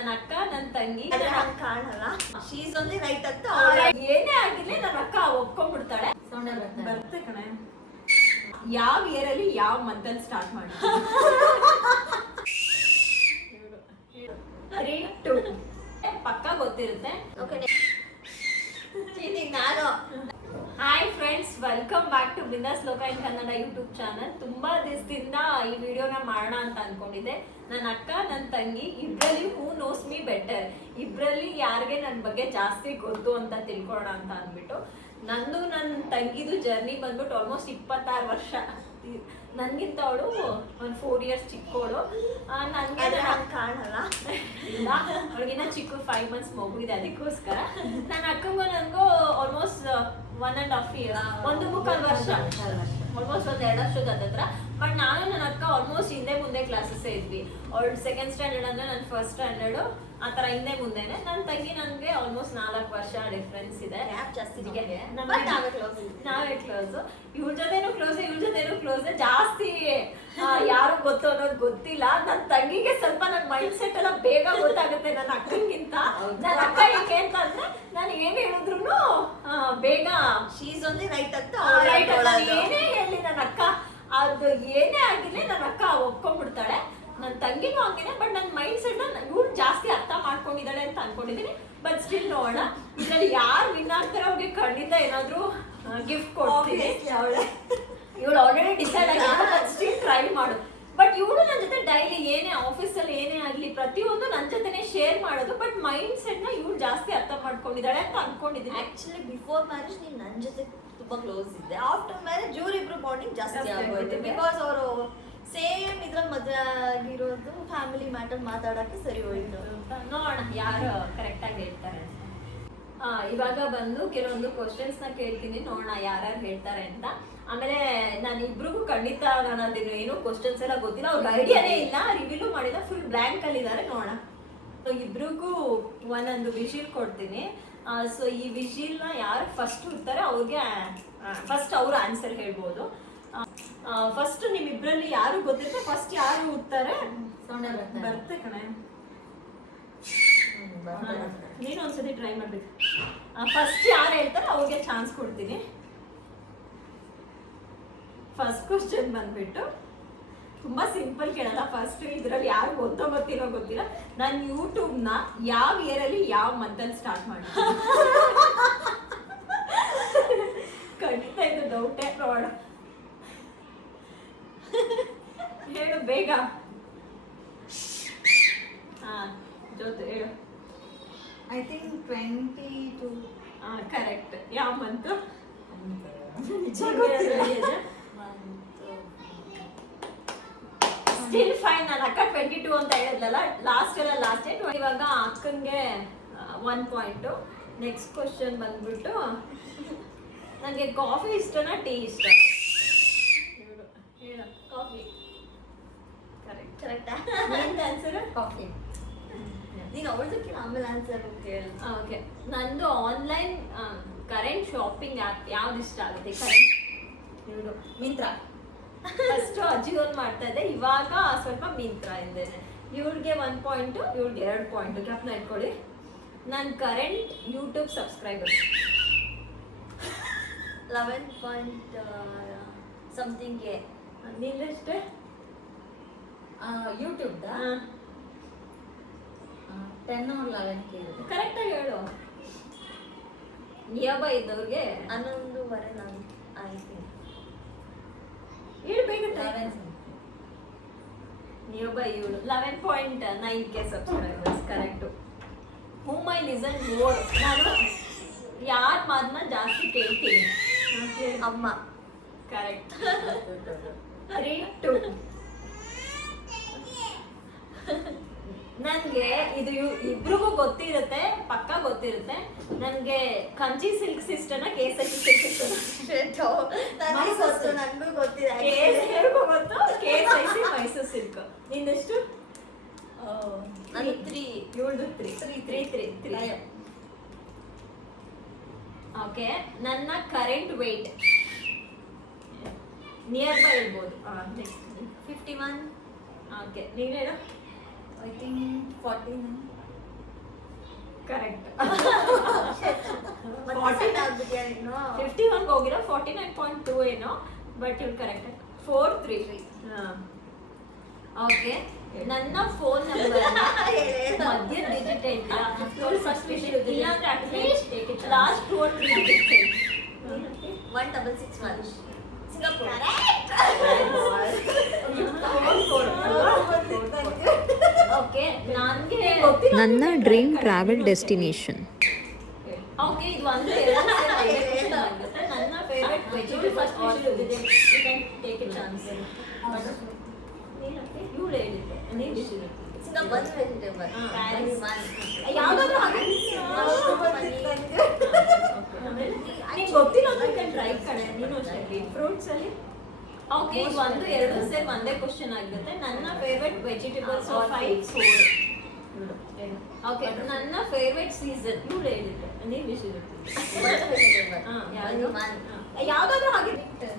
ನನ್ನ ಅಕ್ಕ ನನ್ನ ತಂಗಿ ಕಾಣಲ್ಲ. ಶೀಸ್ ಓನ್ಲಿ ರೈಟ್ ಅಂತ ಏನೇ ಆಗಿರ್ಲಿ ನನ್ನ ಅಕ್ಕ ಒಪ್ಕೊಂಡ್ಬಿಡ್ತಾಳೆ. ಬರುತ್ತೆ ಕಣೆ. ಯಾವ ಇಯರ್ ಅಲ್ಲಿ ಯಾವ ಮಂತ್ ಅಲ್ಲಿ ಸ್ಟಾರ್ಟ್ ಮಾಡಿ? 3, 2 ಪಕ್ಕ ಗೊತ್ತಿರುತ್ತೆ. ನಾನು hi friends, welcome back to Bindaas Loka in Kannada YouTube channel. ತುಂಬಾ ದಿವಸದಿಂದ ಈ ವಿಡಿಯೋನ ಮಾಡೋಣ ಅಂತ ಅನ್ಕೊಂಡಿದ್ದೆ. ನನ್ನ ಅಕ್ಕ ನನ್ನ ತಂಗಿ ಇಬ್ರಲ್ಲಿ ಹೂ ನೋಸ್ ಮೀ ಬೆಟರ್, ಇಬ್ರಲ್ಲಿ ಯಾರಿಗೆ ನನ್ನ ಬಗ್ಗೆ ಜಾಸ್ತಿ ಗೊತ್ತು ಅಂತ ತಿಳ್ಕೊಳ್ಳೋಣ ಅಂತ ಅಂದ್ಬಿಟ್ಟು ನಂದು ನನ್ನ ತಂಗಿದು ಜರ್ನಿ ಬಂದ್ಬಿಟ್ಟು ಆಲ್ಮೋಸ್ಟ್ 26 ವರ್ಷ. ನನ್ಗಿಂತ ಅವಳು ಒಂದು 4 years ಚಿಕ್ಕವಳು. ನನಗೆ ಕಾಣಲ್ಲ, ಅವಳಿಗಿನ್ನ ಚಿಕ್ಕ 5 months ಮಗು ಇದೆ. ಅದಕ್ಕೋಸ್ಕರ ನನ್ನ ಅಕ್ಕಂಗೂ ನನಗೂ ಆಲ್ಮೋಸ್ಟ್ 1.5 year, 1.25 ವರ್ಷ, ಆಲ್ಮೋಸ್ಟ್ 1-2 ವರ್ಷದ ಹತ್ರ. ಬಟ್ ನಾನು ನನ್ನ ಅಕ್ಕ ಆಲ್ಮೋಸ್ಟ್ ಹಿಂದೆ ಮುಂದೆ ಕ್ಲಾಸಸ್ ಇದ್ವಿ. ಅವಳು 2nd standard ಅಂದ್ರೆ ನಾನು 1st standard, ಆ ಥರ ಹಿಂದೆ ಮುಂದೆನೆ. ನನ್ನ ತಂಗಿ ನನಗೆ ಆಲ್ಮೋಸ್ಟ್ 4 ವರ್ಷ ಡಿಫ್ರೆನ್ಸ್ ಇದೆ. ನಾವೇ ಕ್ಲೋಸ್. ಇವ್ರ ಜೊತೆನೂ ಕ್ಲೋಸ್, ಜಾಸ್ತಿ ಯಾರು ಗೊತ್ತು ಅನ್ನೋದು ಗೊತ್ತಿಲ್ಲ. ನನ್ನ ತಂಗಿಗೆ ಸ್ವಲ್ಪ ನನ್ನ ಮೈಂಡ್ ಸೆಟ್ ಎಲ್ಲ ಬೇಗ ಗೊತ್ತಾಗುತ್ತೆ ನನ್ನ ಅಕ್ಕನಿಗಿಂತ. ನನ್ನ ಅಕ್ಕ ಏಕೆ ಅಂತಂದ್ರೆ ನಾನು ಏನ್ ಹೇಳಿದ್ರು ಬೇಗ ಶೀಸ್ ಓನ್ಲಿ ರೈಟ್ ಅಂತ ಏನೇ ಹೇಳಿ ನನ್ನ ಅಕ್ಕ, ಅದು ಏನೇ ಆಗಿರ್ಲಿ ನನ್ನ ಅಕ್ಕ ಒಪ್ಕೊಂಡ್ಬಿಡ್ತಾಳೆ. ನನ್ನ ತಂಗಿನೂ ಹಂಗೇನೆ. ಬಟ್ ನನ್ನ ಮೈಂಡ್ ಸೆಟ್ ಇವ್ಳು ಜಾಸ್ತಿ ಅರ್ಥ ಮಾಡ್ಕೊಂಡಿದ್ದಾಳೆ ಅಂತ ಅನ್ಕೊಂಡಿದೀನಿ. ಬಟ್ ಸ್ಟಿಲ್ ನೋಡೋಣ ಇದ್ರಲ್ಲಿ ಯಾರು ವಿನ್ ಆಗ್ತಾರೆ ಅವ್ರಿಗೆ ಖಂಡಿತ ಏನಾದ್ರು ಗಿಫ್ಟ್ ಕೊಡ್ತೀನಿ. ಇವಳು ಆಲ್ರೆಡಿ ಡಿಸೈಡ್ ಆಗಿಲ್ಲ, ಸ್ಟಿಲ್ ಟ್ರೈ ಮಾಡು. ಬಟ್ ಇವಳು ನನ್ನ ಜೊತೆ ಡೈಲಿ ಏನೇ ಆಫೀಸಲ್ಲಿ ಏನೇ ಆಗಲಿ ಪ್ರತಿಯೊಂದು ನನ್ನ ಜೊತೆನೆ ಶೇರ್ ಮಾಡೋದು. ಬಟ್ ಮೈಂಡ್ ಸೆಟ್ ನ ಇವಳು ಜಾಸ್ತಿ ಅರ್ಥ ಮಾಡ್ಕೊಂಡಿದ್ದಾಳೆ ಅಂತ ಅನ್ಕೊಂಡಿದ್ದೀನಿ. ಆಕ್ಚುಲಿ ಬಿಫೋರ್ ಮ್ಯಾರೇಜ್ ನೀನ್ ನನ್ನ ಜೊತೆ ತುಂಬಾ ಕ್ಲೋಸ್ ಇದ್ದೆ. ಆಫ್ಟರ್ ಮ್ಯಾರೇಜ್ ಇವರಿಬ್ರು ಬಾಂಡಿಂಗ್ ಜಾಸ್ತಿ ಆಗೋಯ್ತು. ಬಿಕಾಸ್ ಅವರು ಸೇಮ್ ಇದ್ರಲ್ಲಿ ಮದುವೆ ಆಗಿರೋದು ಫ್ಯಾಮಿಲಿ ಮ್ಯಾಟರ್ ಮಾತಾಡಕ್ಕೆ ಸರಿ ಹೋಯ್ತು. ನೋಡೋಣ ಯಾರು ಕರೆಕ್ಟ್ ಆಗಿ ಹೇಳ್ತಾರೆ. ಇವಾಗ ಬಂದು ಕೆಲವೊಂದು ಕ್ವಶನ್ಸ್ ನ ಕೇಳ್ತೀನಿ, ನೋಡೋಣ ಯಾರ್ಯಾರು ಹೇಳ್ತಾರೆ ಅಂತ. ಆಮೇಲೆ ನಾನು ಇಬ್ರಿಗೂ ಖಂಡಿತ ನಾನು ಅದೇನು ಏನೋ ಕ್ವಶನ್ಸ್ ಎಲ್ಲ ಗೊತ್ತಿಲ್ಲ, ಅವ್ರಿಗೆ ಐಡಿಯಾನೇ ಇಲ್ಲ, ರಿವೀಲು ಮಾಡಿಲ್ಲ, ಫುಲ್ ಬ್ಲ್ಯಾಂಕ್ ಅಲ್ಲಿ ಇದ್ದಾರೆ. ನೋಡೋಣ. ಸೊ ಇಬ್ರಿಗೂ ಒಂದೊಂದು ವಿಶಿಲ್ ಕೊಡ್ತೀನಿ. ಸೊ ಈ ವಿಶಿಲ್ನ ಯಾರು ಫಸ್ಟ್ ಇರ್ತಾರೆ ಅವ್ರಿಗೆ ಫಸ್ಟ್ ಅವರು ಆನ್ಸರ್ ಹೇಳ್ಬೋದು. ಫಸ್ಟ್ ನಿಮ್ಮಿಬ್ರಲ್ಲಿ ಯಾರು ಗೊತ್ತಿರುತ್ತೆ ಫಸ್ಟ್ ಯಾರು ಉತ್ತಾರೆ ಬರುತ್ತೆ ಕಣೆ. ನೀನು ಒಂದ್ಸತಿ ಟ್ರೈ ಮಾಡ್ಬೇಕು. ಫಸ್ಟ್ ಯಾರು ಹೇಳ್ತಾರೆ ಅವ್ರಿಗೆ ಚಾನ್ಸ್ ಕೊಡ್ತೀನಿ. ಫಸ್ಟ್ ಕ್ವಶನ್ ಬಂದ್ಬಿಟ್ಟು ತುಂಬಾ ಸಿಂಪಲ್ ಕೇಳಲ್ಲ. ಫಸ್ಟ್ ಇದ್ರಲ್ಲಿ ಯಾರು ಗೊತ್ತಿಲ್ಲ. ನಾನು ಯೂಟ್ಯೂಬ್ನ ಯಾವ ಇಯರ್ ಅಲ್ಲಿ ಯಾವ ಮಂತ್ ಅಲ್ಲಿ ಸ್ಟಾರ್ಟ್ ಮಾಡಿ? ಖಂಡಿತ ಇದು ಡೌಟೇ. ನೋಡ ಹೇಳು ಬೇಗ. ಜೊತೆ ಹೇಳು. I think 22. ಕರೆಕ್ಟ್. ಯಾವ ಮಂತು? Still fine. ನನ್ನ ಅಕ್ಕ 22 ಅಂತ ಹೇಳಿದ್ಲಲ್ಲ ಲಾಸ್ಟ್ ಡೇಟ್. ಇವಾಗ ಅಕ್ಕಂಗೆ 1 point. ನೆಕ್ಸ್ಟ್ ಕ್ವಶನ್ ಬಂದ್ಬಿಟ್ಟು ನನಗೆ ಕಾಫಿ ಇಷ್ಟನಾ ಟೀ ಇಷ್ಟ? ಹೇಳು. ಕಾಫಿ. ಕರೆಕ್ಟಾ? ನಿಂದು ಆನ್ಸರ್ ಕಾಫಿ. ನೀನು ಅವಳದಕ್ಕೆ ಆಮೇಲೆ ಆನ್ಸರ್ ಕೇಳು. ಓಕೆ. ನಂದು ಆನ್ಲೈನ್ ಕರೆಂಟ್ ಶಾಪಿಂಗ್ ಆ್ಯಪ್ ಯಾವ್ದು ಇಷ್ಟ ಆಗುತ್ತೆ? ಕರೆಂಟ್ ಹೇಳು. ಮಿಂತ್ರಾ. ಫಸ್ಟು ಅಜಿಯೋನ್ ಮಾಡ್ತಾ ಇದ್ದೆ, ಇವಾಗ ಸ್ವಲ್ಪ ಮಿಂತ್ರಾ ಇದ್ದೇನೆ. ಇವಳಿಗೆ 1 point, ಇವಳಿಗೆ 2 point. ಜ್ಞಾಪನ ಇಟ್ಕೊಳ್ಳಿ. ನನ್ನ current YouTube subscribers 11 point something. ನಿಂದೆಷ್ಟೇ? ಯೂಟ್ಯೂಬ್ದ 10 or 11K. ಕರೆಕ್ಟಾಗಿ ಹೇಳು. ನಿಯರ್ ಬೈ ಇದ್ದವ್ರಿಗೆ 11.5 ನಾನು ಆಯ್ತು. ಹೇಳ್ಬೇಕು. ನಿಯರ್ ಬೈ ಇವಳು 11.9K subscribers. Correct. Whom I listen more. ನಾನು ಯಾರ ಮಾತನ್ನ ಜಾಸ್ತಿ ಕೇಳ್ತೀನಿ? ಅಮ್ಮ. ಕರೆಕ್ಟ್. 3, 2. ನನಗೆ ಇದು ಇಬ್ರಿಗೂ ಗೊತ್ತಿರುತ್ತೆ, ಪಕ್ಕ ಗೊತ್ತಿರುತ್ತೆ. ನನಗೆ ಕಂಚಿ ಸಿಲ್ಕ್ ಸಿಸ್ಟರ್ನ KSIC ಸಿಲ್ಕ್ ಸಿಸ್ಟರ್ ನನಗೂ ಗೊತ್ತಿದೆ. KSIC Mysore silk. ನಿಂದೆಷ್ಟು? ನಾನು 3. ಇವಳ್ದು 3. ಓಕೆ. ನನ್ನ ಕರೆಂಟ್ ವೇಟ್ ನಿಯರ್ ಬೈ ಇರ್ಬೋದು. 51. ಓಕೆ. ನೀನು ಹೇಳು. I think 49. ಕರೆಕ್ಟ್. 41 51 ಹೋಗಿರೋ 49.2 ಏನೋ, ಬಟ್ ಇವ್ ಕರೆಕ್ಟ್. 4-3. ಓಕೆ, ನನ್ನ ಫೋನ್ ನಂಬರ್ ಮಧ್ಯ ಡಿಜಿಟ್ ಹೇಳ್ತೀರಾ? ಫಸ್ಟ್ ವಿಷಯ ಇಲ್ಲ ಅಂದ್ರೆ at least last 2 or 3 digit. 1661 Singapore. Okay, ನನಗೆ ನನ್ನ ಡ್ರೀಮ್ ಟ್ರಾವೆಲ್ ಡೆಸ್ಟಿನೇಷನ್. ಓಕೆ, ಇದು ಒಂದು ಎರಡು question ಆಗುತ್ತೆ. ನನ್ನ favourite vegetable first you can take a chance. ಇವಳು ಹೇಳಿದ್ದೆ ನೀವು ಸಿಂಗಾಪುರ್ ವೆಜಿಟೇಬಲ್. ಯಾವ್ದಾದ್ರು ಹಾಗೆ ನಿಂಗೆ ಗೊತ್ತಿಲ್ಲ ಅಂದ್ರೆ ಕ್ಯಾನ್ ಟ್ರೈ ಕಣೆ. ನೀನು ಅಷ್ಟೇ ಫ್ರೂಟ್ಸ್ ಅಲ್ಲಿ. ಓಕೆ, ಇದು ಒಂದು ಎರಡು ಸೇರಿ ಒಂದೇ ಕ್ವಶನ್ ಆಗುತ್ತೆ. ನನ್ನ ಫೇವರೇಟ್ ವೆಜಿಟೇಬಲ್ಸ್ 5 4. ಓಕೆ, ನನ್ನ ಫೇವರೇಟ್ ಸೀಸನ್ ಇವಳು ಹೇಳಿದ್ದೆ ನೀವು ಯಾವ್ದಾದ್ರು ಹಾಗೆ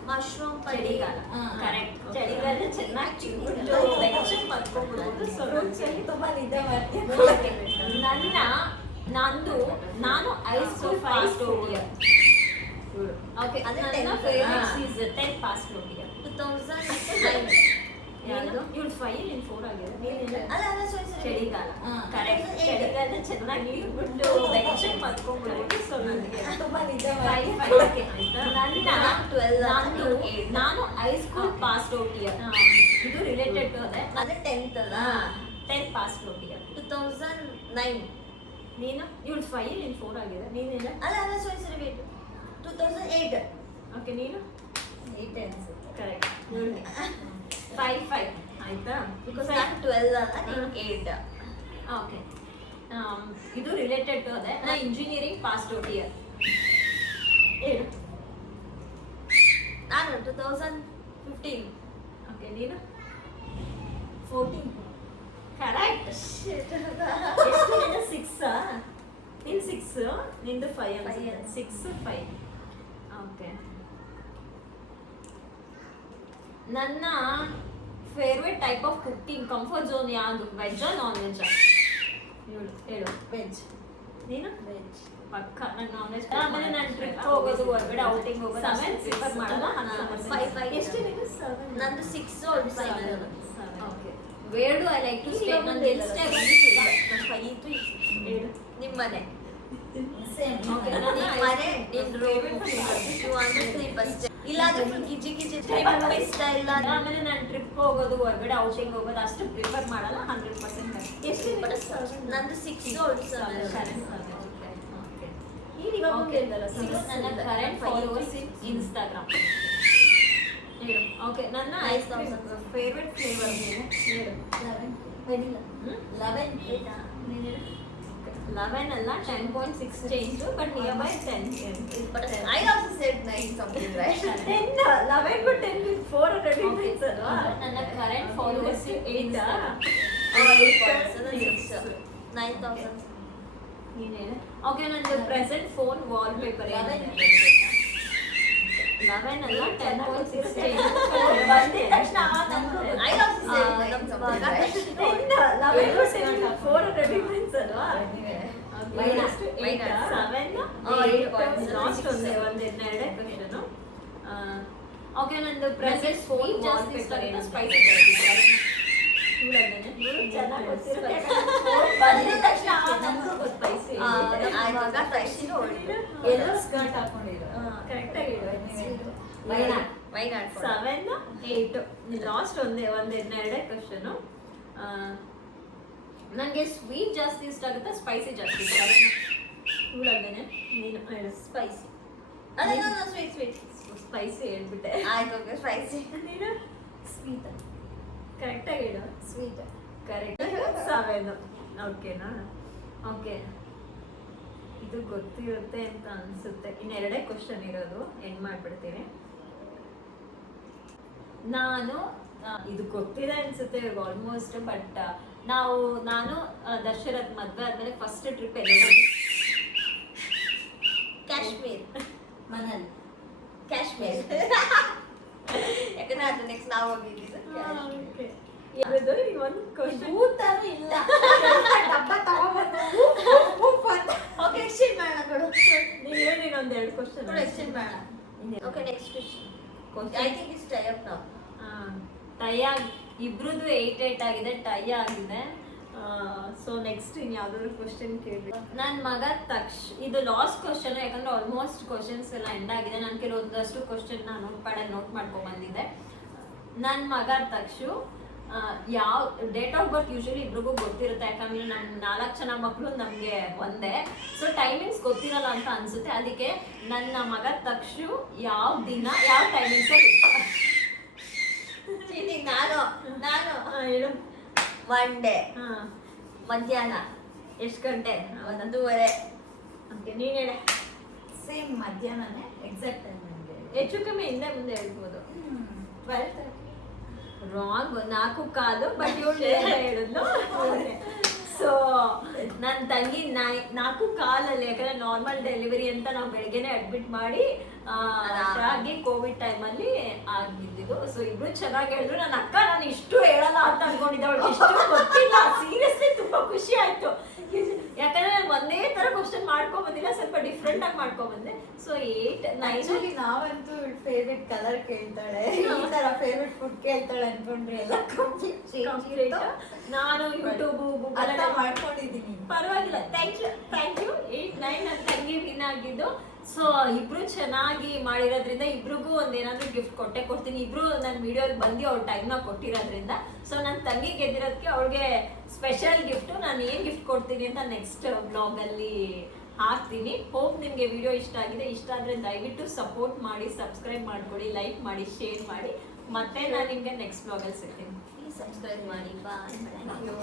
ಮಶ್ರೂಮ್ ಚಳಿಗಾಲ. ಕರೆಕ್ಟ್, ಚಳಿಗಾಲ ಚೆನ್ನಾಗಿ ತಿಂದ್ಬಿಟ್ಟು ವೆಚ್ಚನ್ ಮಾಡ್ಕೊಂಡ್ಬಿಡೋದು. ಫ್ರೂಟ್ಸ್ ಅಲ್ಲಿ ತುಂಬಾ ನಿದ್ದೆ ಮಾಡ್ತೀನಿ. ನಾನು ಐಸ್ ಫಾಸ್ಟ್ ಓಡಿಯರ್. ಓಕೆ, ನನ್ನ ಫೇವರೇಟ್ ಸೀಸನ್ 10 ಫಾಸ್ಟ್ ಓಡಿಯರ್ 2009. ಇವಳು 5 ನೀನು 4 ಆಗಿದೆ. ಅಲ್ಲ sorry. ಚಳಿಗಾಲ. ಕರೆಕ್ಟ್, ಚಳಿಗಾಲ ಚೆನ್ನಾಗಿ ಬಿಟ್ಟು ವೆಚ್ಚನ್ ಮಾಡ್ಕೊಂಡ್ಬಿಡೋದು. ಸೊ ನನಗೆ ತುಂಬಾ ನಿದ್ದೆ ನಾನು ಹೈಸ್ಕೂಲ್ ಪಾಸ್ ಔಟ್ ಇಯರ್. ಇದು ರಿಲೇಟೆಡ್ ಟು ಅದೇ. ಅದು 10th ಅಲ್ಲ. 10 ಪಾಸ್ ಔಟ್ ಇಯರ್ 2009. ನೀನು ಇವಳು 5 ನೀನು 4 ಆಗಿದೆ. ನೀನೇನ? ಅಲ್ಲ sorry wait. 2008. ಓಕೆ, ನೀನು 8 ಅನ್ಸುತ್ತೆ. ಕರೆಕ್ಟ್. 5 ಆಯ್ತಾ? ಬಿಕಾಸ್ ನಾನು 12 ಅಲ್ಲ, ನೀನು 8. ಓಕೆ, ಇದು ರಿಲೇಟೆಡ್ ಟು ಅದೇ. ನಾ ಇಂಜಿನಿಯರಿಂಗ್ ಪಾಸ್ ಔಟ್ ಇಯರ್ ಏನು? ನಾನು 2015. ಓಕೆ, ನೀನು 14. ಕರೆಕ್ಟ್. ಎಷ್ಟು ನಿಂದು 6? ನಿಂದು 6, ನಿಂದು 5 ಅನ್ಸುತ್ತೆ. 6 5. ಓಕೆ, ನನ್ನ favourite type of cooking comfort zone ಯಾವುದು? ವೆಜ್ಜಾ ನಾನ್ ವೆಜ್ಜಾ? ಹೇಳು. ವೆಜ್. ನೀನು? ವೆಜ್. ಪಕ್ಕ ನಾನು ನಾನ್ ವೆಜ್. ಆಮೇಲೆ ನಾನು ಟ್ರಿಪ್ ಹೋಗೋದು, ಹೊರಗಡೆ ಔಟಿಂಗ್ ಹೋಗೋದು 7 ಪ್ರಿಫರ್ ಮಾಡಲ್ಲ. 5 ಎಷ್ಟು ನಿಂದು? 7. ನಂದು 6 or 5. Okay, where do I like to stay? ನನ್ನ ಇನ್ಸ್ಟಾಗ್ರಾಮ್ ನಿಮ್ಮ ಮನೆ. ಓಕೆ, ನಿಮ್ಮ ಮನೆ, ನಿನ್ನ room, you want to sleep ಅಷ್ಟೇ. ಇಲ್ಲಾಂದ್ರೆ ಫುಲ್ ಗಿಜಿ ಟ್ರಿಪ್ ಇಷ್ಟ ಇಲ್ಲ. ಆಮೇಲೆ ನಾನು ಟ್ರಿಪ್ ಹೋಗೋದು, ಹೊರಗಡೆ ಔಟಿಂಗ್ ಹೋಗೋದು ಅಷ್ಟು ಪ್ರಿಫರ್ ಮಾಡಲ್ಲ. 100%. ಎಷ್ಟು ನಂದು 6 or 7. ನನ್ನ ಕರೆಂಟ್ ಫಾಲೋವರ್ಸ್ ಇನ್ ಇನ್ಸ್ಟಾಗ್ರಾಮ್. ಓಕೆ, ನನ್ನ ಐಸ್ ಫೇವ್ರೆಟ್ ಫ್ಲೇವರ್ ಹೇಳು. 11 ಅಲ್ಲ, 10.6 change, but near by 10. I also said 9 something, right? 10, 11 to 10 with 4 already difference ಅಲ್ವಾ? ನನ್ನ ಕರೆಂಟ್ ಫಾಲೋವರ್ಸ್ 8. 9,000. ನೀನೇನು? ಓಕೆ, ನಂದು ಪ್ರೆಸೆಂಟ್ ಫೋನ್ ವಾಲ್ ಪೇಪರ್ 11 ಅಲ್ಲ, 10.6 ಚೇಂಜ್. ಬಂದಿದ ತಕ್ಷಣ I also said 9 something, right? 10, 11 to 10 with 4 already difference ಅಲ್ವಾ? Why not? 7, 8 points. ಲಾಸ್ಟ್ ಒಂದೆರಡೇ question. Okay, ನಂದು ಪ್ರೆಸೆಂಟ್ ಫೋನ್ ಜಾಸ್ತಿ ಇಷ್ಟ ಆಗುತ್ತೆ. ಸ್ಪೈಸಿ ಚೆನ್ನಾಗಿ ಗೊತ್ತಿರುತ್ತೆ. ಬಂದಿದ ತಕ್ಷಣ ನಮಗೂ ಗೊತ್ತು ಸ್ಪೈಸಿ. ಎಲ್ಲೋ ಸ್ಕರ್ಟ್ ಹಾಕೊಂಡಿರೋ ಕರೆಕ್ಟಾಗಿ ಹೇಳು. Why not? 7, 8 ಲಾಸ್ಟ್ ಒಂದೆರಡೇ ಕ್ವಶನ್. ನನಗೆ ಸ್ವೀಟ್ ಜಾಸ್ತಿ ಇಷ್ಟ ಆಗುತ್ತೆ, ಸ್ಪೈಸಿ ಜಾಸ್ತಿ ಇಷ್ಟ ಆಗುತ್ತೆ. ಇವಳಲ್ಲೇನೆ ನೀನು ಹೇಳು. Spicy. No, sweet. ಸ್ಪೈಸಿ ಹೇಳ್ಬಿಟ್ಟೆ. ಆಯ್ತು, ಓಕೆ, ಸ್ಪೈಸಿ. ನೀನು ಸ್ವೀಟ್. ಕರೆಕ್ಟಾಗಿ ಹೇಳು. ಸ್ವೀಟ್. ಕರೆಕ್ಟ್. 7. ಓಕೆನಾ? ಓಕೆ, ಇದು ಗೊತ್ತಿರುತ್ತೆ ಅಂತ ಅನ್ಸುತ್ತೆ. ಇನ್ನೆರಡೇ ಕ್ವಶನ್ ಇರೋದು, ಎಂಡ್ ಮಾಡ್ಬಿಡ್ತೀನಿ. ನಾನು ಇದು ಗೊತ್ತಿದೆ ಅನ್ಸುತ್ತೆ ಇವಾಗ ಆಲ್ಮೋಸ್ಟ್, ಬಟ್ ನಾನು ದಶರಥ್ ಮದ್ವೆ ಆದ್ಮೇಲೆ ಫಸ್ಟ್ ಟ್ರಿಪ್ ಕಾಶ್ಮೀರ್. ಮನಲ್. ಕಾಶ್ಮೀರ್. ಯಾಕಂದ್ರೆ ಅದು ನೆಕ್ಸ್ಟ್ ನಾವು ಹೋಗಿದ್ದು ಕಾಶ್ಮೀರ್. ಯಾವುದು ಒಂದು ಕ್ವಶನ್ ಊಟನೂ ಇಲ್ಲ. ಡಬ್ಬ ತಗೊಂಡ್ಬಂದು ಎಕ್ಸ್ಚೇಂಜ್ ಮಾಡೋಣ. Okay next question. I think it's tie up now. Tie ಆಗಿ ಇಬ್ರದ್ದು 8 ಆಗಿದೆ, ಟೈ ಆಗಿದೆ. ಸೊ ನೆಕ್ಸ್ಟ್ ಇನ್ ಯಾವ್ದಾದ್ರು ಕ್ವಶನ್ ಕೇಳಿ. ನನ್ನ ಮಗ ಇದು ಲಾಸ್ಟ್ ಕ್ವಶನ್, ಯಾಕಂದ್ರೆ ಆಲ್ಮೋಸ್ಟ್ ಕ್ವಶನ್ಸ್ ಎಲ್ಲ ಎಂಡ್ ಆಗಿದೆ. ನಾನು ಕೆಲವೊಂದಷ್ಟು ಕ್ವಶನ್ ನಾನು ನೋಟ್ ಮಾಡ್ಕೊಂಡ್ ಬಂದಿದ್ದೆ. ನನ್ನ ಮಗ ತಕ್ಷು ಯಾವ ಡೇಟ್ ಆಫ್ ಬರ್ತ್ ಯೂಶಲಿ ಇಬ್ರಿಗೂ ಗೊತ್ತಿರುತ್ತೆ, ಯಾಕಂದ್ರೆ ನಮ್ಮ 4 ಜನ ಮಕ್ಕಳು ನಮಗೆ ಒಂದೇ. ಸೊ ಟೈಮಿಂಗ್ಸ್ ಗೊತ್ತಿರಲ್ಲ ಅಂತ ಅನ್ಸುತ್ತೆ. ಅದಕ್ಕೆ ನನ್ನ ಮಗ ತಕ್ಷು ಯಾವ ದಿನ ಯಾವ ಟೈಮಿಂಗ್ಸ್ ನಾನು ಹೇಳು. 1 ಡೇ ಹಾಂ, ಮಧ್ಯಾಹ್ನ ಎಷ್ಟು ಗಂಟೆ? 1:30. ಓಕೆ, ನೀನು ಹೇಳ. ಸೇಮ್ ಮಧ್ಯಾಹ್ನನೇ ಎಕ್ಸಾಕ್ಟ್ ಟೈಮ್ ನನಗೆ. ಹೆಚ್ಚು ಕಮ್ಮಿ ಹಿಂದೆ ಮುಂದೆ ಹೇಳ್ಬೋದು. 12:30. ರಾಂಗ್, 4 ಬಟ್ ಇವಳು ಹೇಳಿದ್ಲು. ಸೊ ನನ್ನ ತಂಗಿ 4 ಯಾಕಂದ್ರೆ ನಾರ್ಮಲ್ ಡೆಲಿವರಿ ಅಂತ ನಾವು ಬೆಳಗ್ಗೆನೆ ಅಡ್ಮಿಟ್ ಮಾಡಿ ಅದಾಗಿ ಕೋವಿಡ್ ಟೈಮಲ್ಲಿ ಆಗಿದ್ದು. ಸೊ ಇಬ್ರು ಚೆನ್ನಾಗಿ ಹೇಳಿದ್ರು. ನನ್ನ ಅಕ್ಕ ನಾನು ಇಷ್ಟು ಹೇಳಲ್ಲ ಅಂತ ಅನ್ಕೊಂಡಿದ್ದೆ, ಅವಳಿಗೆ ಇಷ್ಟು ಗೊತ್ತಿಲ್ಲ. ಸೀರಿಯಸ್ಲಿ ತುಂಬಾ ಖುಷಿ ಆಯ್ತು, ಯಾಕಂದ್ರೆ ನಾನು ಒಂದೇ ತರ ಕ್ವಶನ್ ಮಾಡ್ಕೊಂಡ್ ಬಂದಿಲ್ಲ, ಸ್ವಲ್ಪ ಡಿಫ್ರೆಂಟ್ ಆಗಿ ಮಾಡ್ಕೊಂಡ್ ಬಂದೆ. ಸೊ 8, 9 ನಾವಂತೂ ಫೇವ್ರೆಟ್ ಕಲರ್ ಕೇಳ್ತಾಳೆ, ಈ ತರ ಫೇವ್ರೆಟ್ ಫುಡ್ ಕೇಳ್ತಾಳೆ ಅನ್ಕೊಂಡ್ರೆ ಎಲ್ಲ ಕಂಪ್ಲೀಟ್. ನಾನು ಯೂಟ್ಯೂಬ್ ಗೂಗಲ್ ಎಲ್ಲ ಮಾಡ್ಕೊಂಡಿದ್ದೀನಿ. ಪರವಾಗಿಲ್ಲ. ಥ್ಯಾಂಕ್ ಯು 8, 9 ನನ್ನ ತಂಗಿ ವಿನ್ ಆಗಿದ್ದು. ಸೊ ಇಬ್ರು ಚೆನ್ನಾಗಿ ಮಾಡಿರೋದ್ರಿಂದ ಇಬ್ರಿಗೂ ಒಂದೇನಾದ್ರೂ ಗಿಫ್ಟ್ ಕೊಡ್ತೀನಿ. ಇಬ್ರು ನನ್ನ ವಿಡಿಯೋಲಿ ಬಂದು ಅವ್ರ ಟೈಮ್ನ ಕೊಟ್ಟಿರೋದ್ರಿಂದ. ಸೊ ನನ್ನ ತಂಗಿ ಗೆದ್ದಿರೋದಕ್ಕೆ ಅವಳಿಗೆ ಸ್ಪೆಷಲ್ ಗಿಫ್ಟು. ನಾನು ಏನು ಗಿಫ್ಟ್ ಕೊಡ್ತೀನಿ ಅಂತ ನೆಕ್ಸ್ಟ್ ಬ್ಲಾಗಲ್ಲಿ ಹಾಕ್ತೀನಿ. ಹೋಪ್ ನಿಮಗೆ ವಿಡಿಯೋ ಇಷ್ಟ ಆಗಿದೆ. ಇಷ್ಟ ಆದರೆ ದಯವಿಟ್ಟು ಸಪೋರ್ಟ್ ಮಾಡಿ, ಸಬ್ಸ್ಕ್ರೈಬ್ ಮಾಡ್ಕೊಳ್ಳಿ, ಲೈಕ್ ಮಾಡಿ, ಶೇರ್ ಮಾಡಿ. ಮತ್ತೆ ನಾನು ನಿಮಗೆ ನೆಕ್ಸ್ಟ್ ಬ್ಲಾಗಲ್ಲಿ ಸಿಗ್ತೀನಿ. ಸಬ್ಸ್ಕ್ರೈಬ್ ಮಾಡಿ. ಬಾಯ್. Thank you.